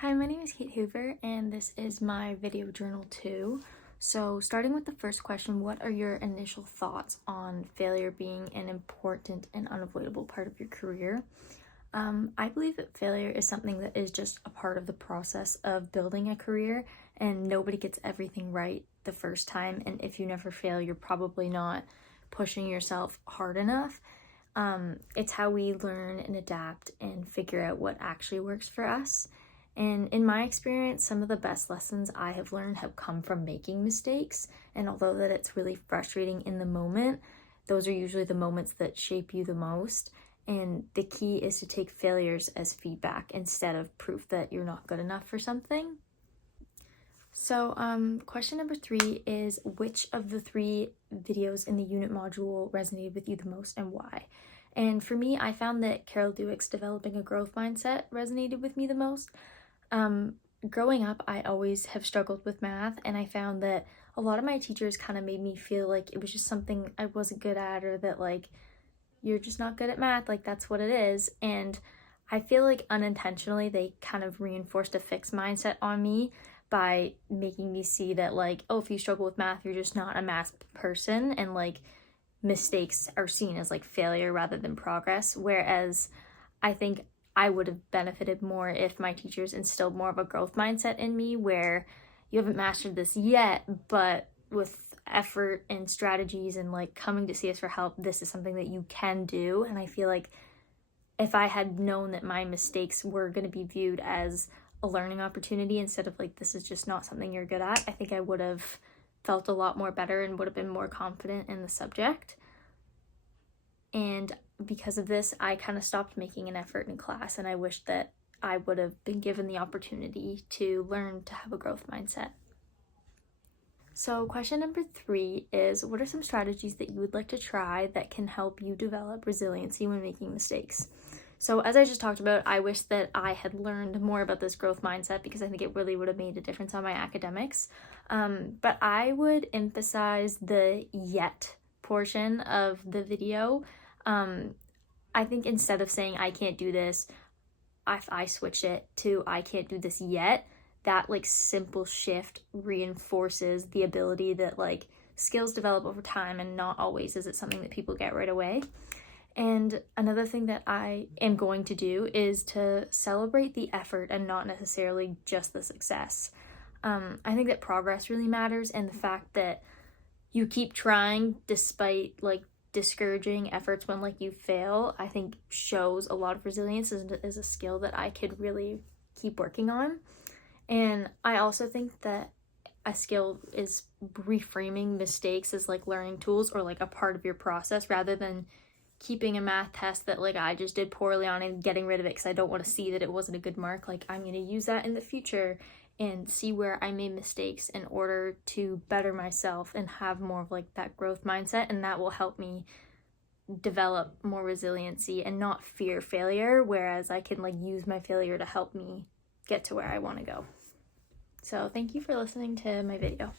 Hi, my name is Kate Hoover, and this is my video journal too. So starting with the first question, what are your initial thoughts on failure being an important and unavoidable part of your career? I believe that failure is something that is just a part of the process of building a career, and nobody gets everything right the first time. And if you never fail, you're probably not pushing yourself hard enough. It's how we learn and adapt and figure out what actually works for us. And in my experience, some of the best lessons I have learned have come from making mistakes. And although that it's really frustrating in the moment, those are usually the moments that shape you the most. And the key is to take failures as feedback instead of proof that you're not good enough for something. So question number 3 is, which of the 3 videos in the unit module resonated with you the most and why? And for me, I found that Carol Dweck's Developing a Growth Mindset resonated with me the most. Growing up, I always have struggled with math, and I found that a lot of my teachers kind of made me feel like it was just something I wasn't good at, or that like, you're just not good at math, like that's what it is. And I feel like unintentionally they kind of reinforced a fixed mindset on me by making me see that like, oh, if you struggle with math, you're just not a math person, and like mistakes are seen as like failure rather than progress. Whereas I think I would have benefited more if my teachers instilled more of a growth mindset in me, where you haven't mastered this yet, but with effort and strategies and like coming to see us for help, this is something that you can do. And I feel like if I had known that my mistakes were going to be viewed as a learning opportunity instead of like, this is just not something you're good at, I think I would have felt a lot more better and would have been more confident in the subject. And because of this, I kind of stopped making an effort in class, and I wish that I would have been given the opportunity to learn to have a growth mindset. So question number 3 is, what are some strategies that you would like to try that can help you develop resiliency when making mistakes? So as I just talked about, I wish that I had learned more about this growth mindset, because I think it really would have made a difference on my academics. But I would emphasize the yet portion of the video. I think instead of saying I can't do this, if I switch it to I can't do this yet, that like simple shift reinforces the ability that like skills develop over time, and not always is it something that people get right away. And another thing that I am going to do is to celebrate the effort and not necessarily just the success. I think that progress really matters, and the fact that you keep trying despite like discouraging efforts when like you fail, I think shows a lot of resilience, is a skill that I could really keep working on. And I also think that a skill is reframing mistakes as like learning tools or like a part of your process, rather than keeping a math test that like I just did poorly on and getting rid of it because I don't want to see that it wasn't a good mark. Like, I'm going to use that in the future and see where I made mistakes in order to better myself and have more of like that growth mindset, and that will help me develop more resiliency and not fear failure, whereas I can like use my failure to help me get to where I want to go. So thank you for listening to my video.